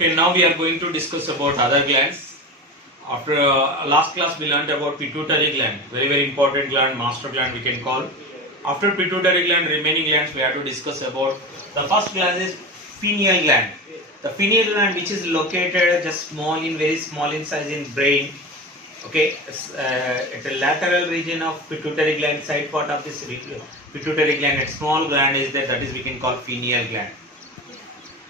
Okay, now we are going to discuss about other glands. After last class we learned about pituitary gland, very important gland, master gland we can call. After pituitary gland, remaining glands we have to discuss about. The first gland is pineal gland. The pineal gland, which is located just very small in size in brain. Okay, at the lateral region of pituitary gland, side part of this pituitary gland, a small gland is there, that is we can call pineal gland.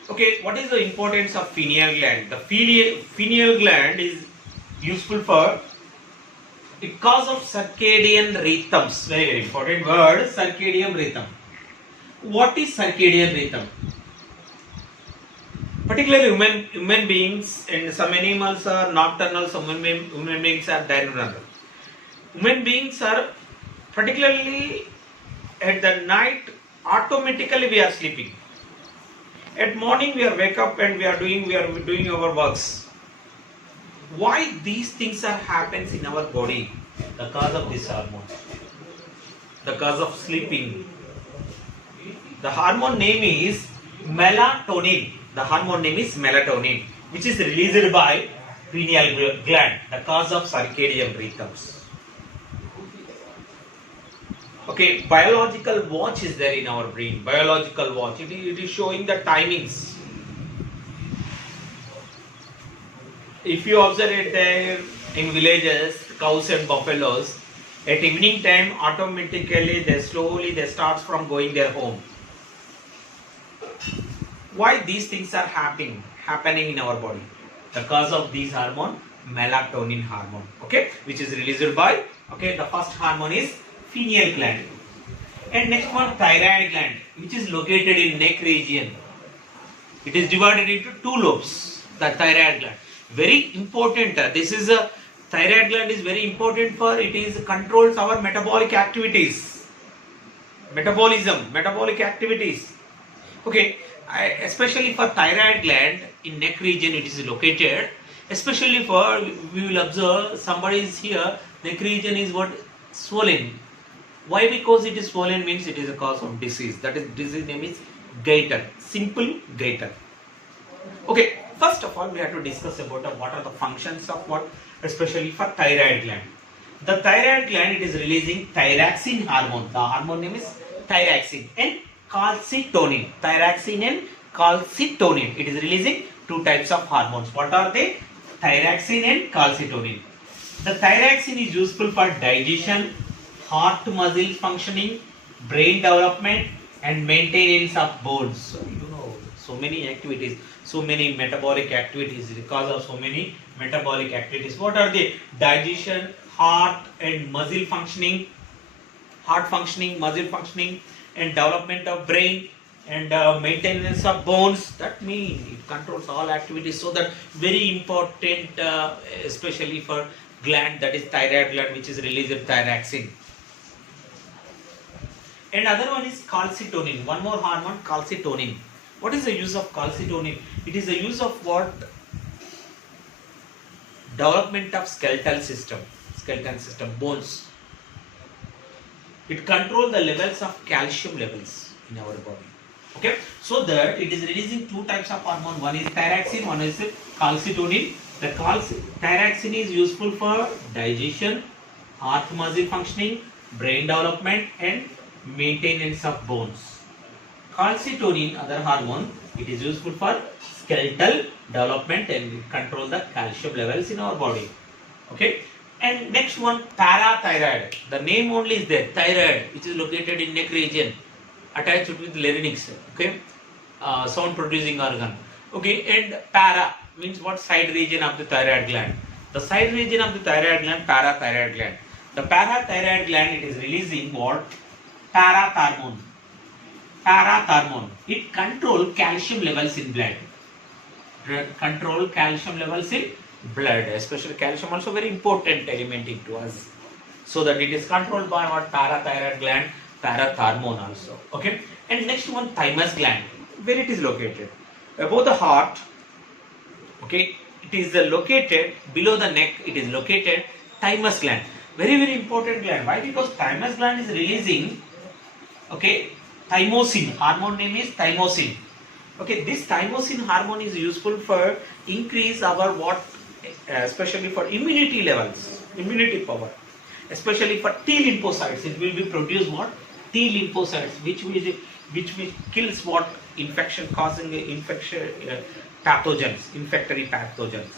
Okay, what is the importance of pineal gland? The pineal gland is useful for because of circadian rhythms. Very important word, circadian rhythm. What is circadian rhythm? Particularly human beings, and some animals are nocturnal, some human beings are diurnal. Human beings are particularly at the night, automatically we are sleeping. At morning we are wake up and we are doing our works. Why these things are happens in our body? The cause of this hormone. The cause of sleeping. The hormone name is melatonin. The hormone name is melatonin, which is released by pineal gland. The cause of circadian rhythms. Okay, biological watch is there in our brain. Biological watch. It is showing the timings. If you observe it there in villages, cows and buffaloes, at evening time, automatically they start from going their home. Why these things are happening in our body? The cause of these hormone, melatonin hormone. Okay, which is released by. Okay, the first hormone is pineal gland, and next one thyroid gland, which is located in neck region. It is divided into two lobes. The thyroid gland, very important. This is a thyroid gland is very important for it is controls our metabolic activities, metabolic activities. Okay, especially for thyroid gland in neck region it is located. Especially for we will observe somebody is here, neck region is what swollen. Why? Because it is swollen means it is a cause of disease. That is disease name is goiter. Simple goiter. Okay, first of all we have to discuss about what are the functions of what, especially for thyroid gland. The thyroid gland, it is releasing thyroxine hormone. The hormone name is thyroxine and calcitonin. Thyroxine and calcitonin. It is releasing two types of hormones. What are they? Thyroxine and calcitonin. The thyroxine is useful for digestion, heart muscle functioning, brain development and maintenance of bones. So, so many activities, so many metabolic activities because of so many metabolic activities. What are they? Digestion, heart and muscle functioning, heart functioning, muscle functioning and development of brain and maintenance of bones. That means it controls all activities. So that very important, especially for gland, that is thyroid gland, which is released thyroxine. And other one is calcitonin. One more hormone, calcitonin. What is the use of calcitonin? It is the use of what? Development of skeletal system, bones. It controls the levels of calcium levels in our body. Okay, so that it is releasing two types of hormone. One is thyroxine, one is calcitonin. The thyroxine is useful for digestion, heart muscle functioning, brain development and maintenance of bones. Calcitonin, other hormone, it is useful for skeletal development and control the calcium levels in our body. Okay, and next one, parathyroid. The name only is there, thyroid, which is located in neck region, attached with larynx. Okay, sound producing organ. Okay, and para means what? Side region of the thyroid gland. The side region of the thyroid gland, parathyroid gland. The parathyroid gland, it is releasing what? Parathormone. Parathormone. It controls calcium levels in blood. Control calcium levels in blood. Especially calcium also very important element to us. So that it is controlled by what? Parathyroid gland, parathormone also. Okay. And next one, thymus gland. Where it is located? Above the heart. Okay. It is located below the neck. It is located thymus gland. Very important gland. Why? Because thymus gland is releasing, okay, thymosin. Hormone name is thymosin. Okay, this thymosin hormone is useful for increase our what, especially for immunity levels, immunity power, especially for T lymphocytes. It will be produced what, T lymphocytes, which will kills what, infection causing infection pathogens, infectory pathogens.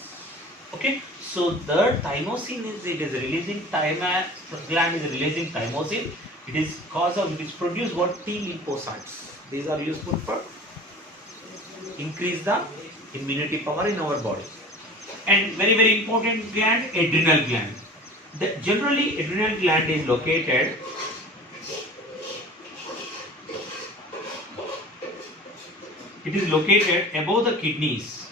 Okay, so the thymosin is, it is releasing gland is releasing thymosin. It is cause of, it is produced what, T lymphocytes. These are useful for increase the immunity power in our body. And very very important gland, adrenal gland. Generally adrenal gland is located, it is located above the kidneys.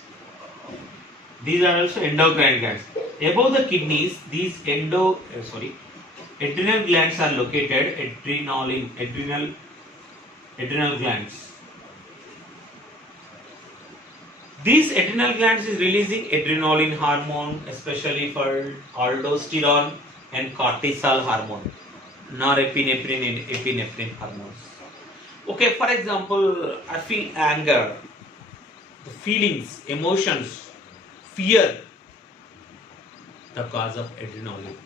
These are also endocrine glands. Above the kidneys, these adrenal glands are located, adrenal glands. These adrenal glands is releasing adrenaline hormone, especially for aldosterone and cortisol hormone, norepinephrine and epinephrine hormones. Okay, for example, I feel anger, the feelings, emotions, fear, the cause of adrenaline.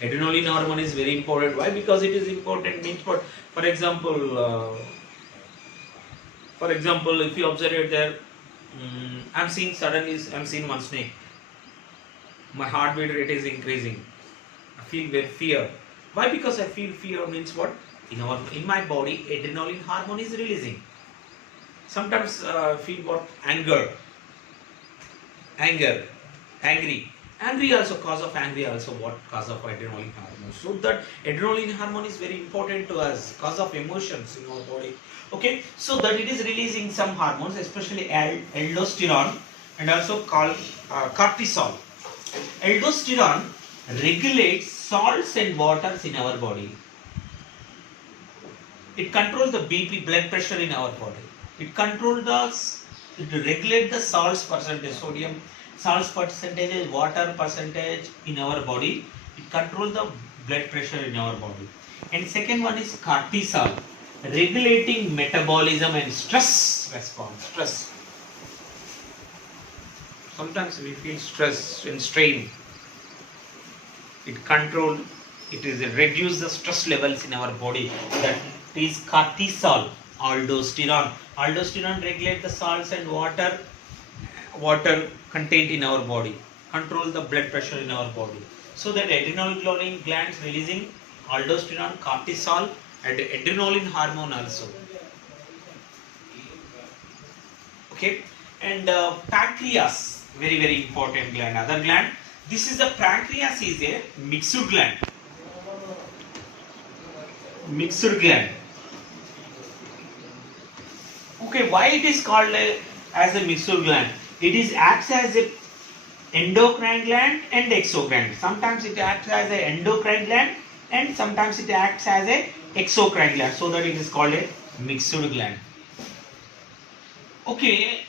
Adrenaline hormone is very important. Why? Because it is important means for example, if you observe it there, I'm seeing one snake. My heartbeat rate is increasing. I feel very fear. Why? Because I feel fear means what? In my body, adrenaline hormone is releasing. Sometimes feel what? Angry. Angry also, cause of angry also what? Cause of adrenaline hormone. So that adrenaline hormone is very important to us, cause of emotions in our body. Okay, so that it is releasing some hormones, especially aldosterone and also called cortisol. Aldosterone regulates salts and waters in our body. It controls the BP, blood pressure in our body. It regulates the salts percentage, sodium salts percentage, water percentage in our body. It controls the blood pressure in our body. And second one is cortisol, regulating metabolism and stress response. Stress. Sometimes we feel stress and strain. It reduces the stress levels in our body. That is cortisol. Aldosterone. Aldosterone regulates the salts and water content in our body. Control the blood pressure in our body. So that adrenal glands releasing aldosterone, cortisol, and adrenaline hormone also. Okay, and pancreas, very very important gland. Other gland. This is the pancreas is a mixed gland. Mixed gland. Okay, why it is called as a mixed gland? It is acts as a endocrine gland and exocrine. Sometimes it acts as an endocrine gland and sometimes it acts as a exocrine gland. So that it is called a mixed gland. Okay,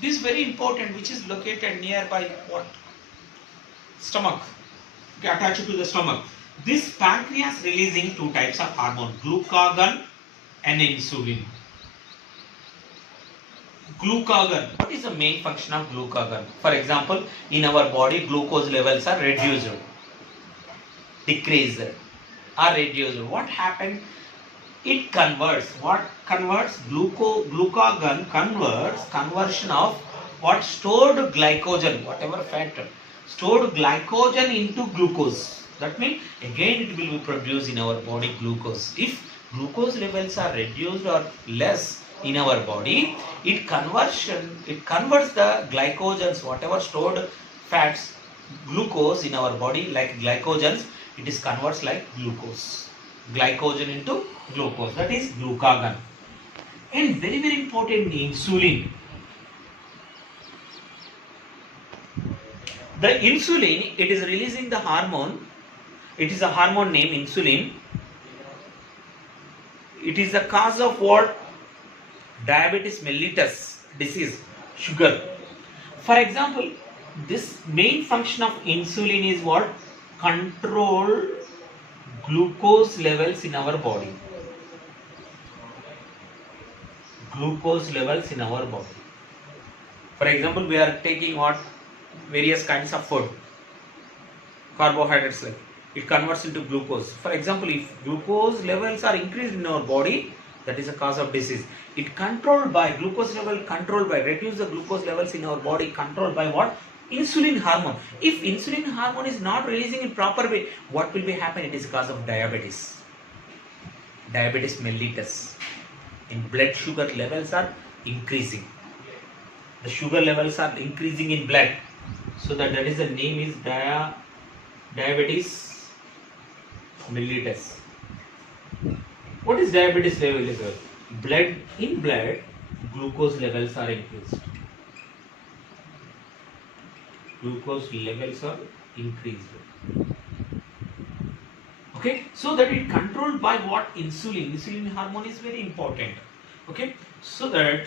this is very important, which is located nearby what? Stomach. Okay, attached to the stomach. This pancreas releasing two types of hormone, glucagon and insulin. Glucagon. What is the main function of glucagon? For example, in our body, glucose levels are reduced, decreased, or reduced. What happened? It converts. What converts? Glucagon converts conversion of what? Stored glycogen, whatever factor, stored glycogen into glucose. That means again it will be produced in our body glucose. If glucose levels are reduced or less in our body, it converts the glycogens, whatever stored fats, glucose in our body like glycogens, it is converts like glucose, glycogen into glucose. That is glucagon. And very very important, insulin. The insulin, it is releasing the hormone. It is a hormone named insulin. It is the cause of what? Diabetes mellitus disease, sugar. For example, this main function of insulin is what? Control glucose levels in our body. glucose levels in our body. For example, we are taking what various kinds of food, carbohydrates, like it converts into glucose. For example, if glucose levels are increased in our body, that is a cause of disease. It controlled by glucose level, controlled by reduce the glucose levels in our body, controlled by what? Insulin hormone. If insulin hormone is not releasing in proper way, what will be happen? It is a cause of diabetes. Diabetes mellitus. In blood sugar levels are increasing. The sugar levels are increasing in blood. So that is the name is diabetes mellitus. What is diabetes level? Blood glucose levels are increased. Glucose levels are increased. Okay, so that it controlled by what? Insulin. Insulin hormone is very important. Okay, so that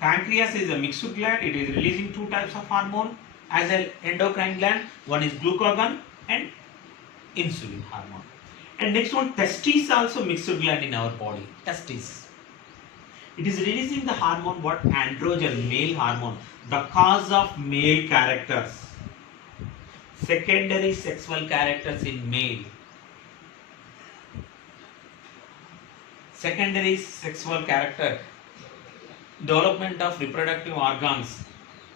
pancreas is a mixed gland. It is releasing two types of hormone as an endocrine gland. One is glucagon and insulin hormone. And next one, testes also mixed gland in our body. Testes. It is releasing the hormone what? Androgen, male hormone. The cause of male characters. Secondary sexual characters in male. Secondary sexual character. Development of reproductive organs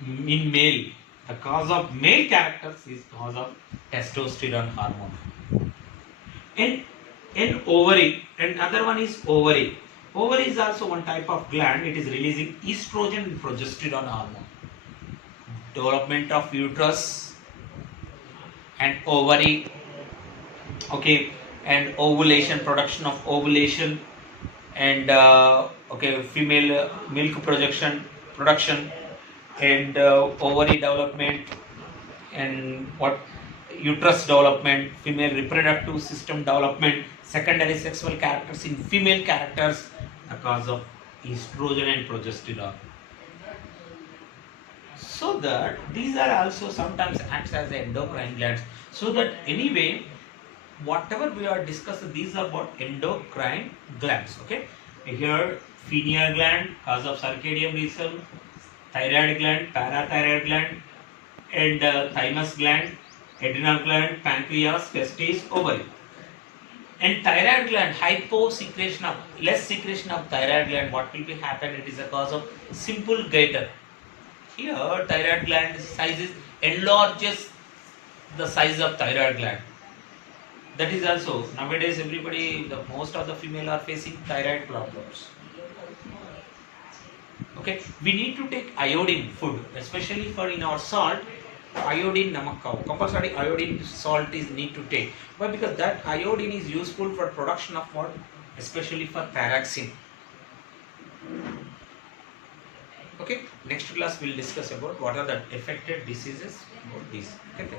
in male. The cause of male characters is cause of testosterone hormone. And ovary, and other one is ovary. Ovary is also one type of gland. It is releasing estrogen and progesterone hormone. Development of uterus and ovary, okay, and ovulation, production of ovulation, and female milk production, and ovary development, and what? Uterus development, female reproductive system development, secondary sexual characters in female characters, the cause of estrogen and progesterone. So that these are also sometimes acts as endocrine glands. So that anyway, whatever we are discussing, these are what? Endocrine glands. Okay, here pineal gland, cause of circadian rhythm, thyroid gland, parathyroid gland, and thymus gland, adrenal gland, pancreas, testes, ovary. And thyroid gland, hyposecretion of, less secretion of thyroid gland, what will be happen? It is a cause of simple goiter. Here thyroid gland size is enlarges the size of thyroid gland. That is also nowadays everybody, most of the female are facing thyroid problems. Okay, we need to take iodine food, especially for in our salt. Iodine namakau, compulsory iodine salt is need to take. Why? Because that iodine is useful for production of what? Especially for thyroxine. Okay, next class we'll discuss about what are the affected diseases about these. Okay, thank you.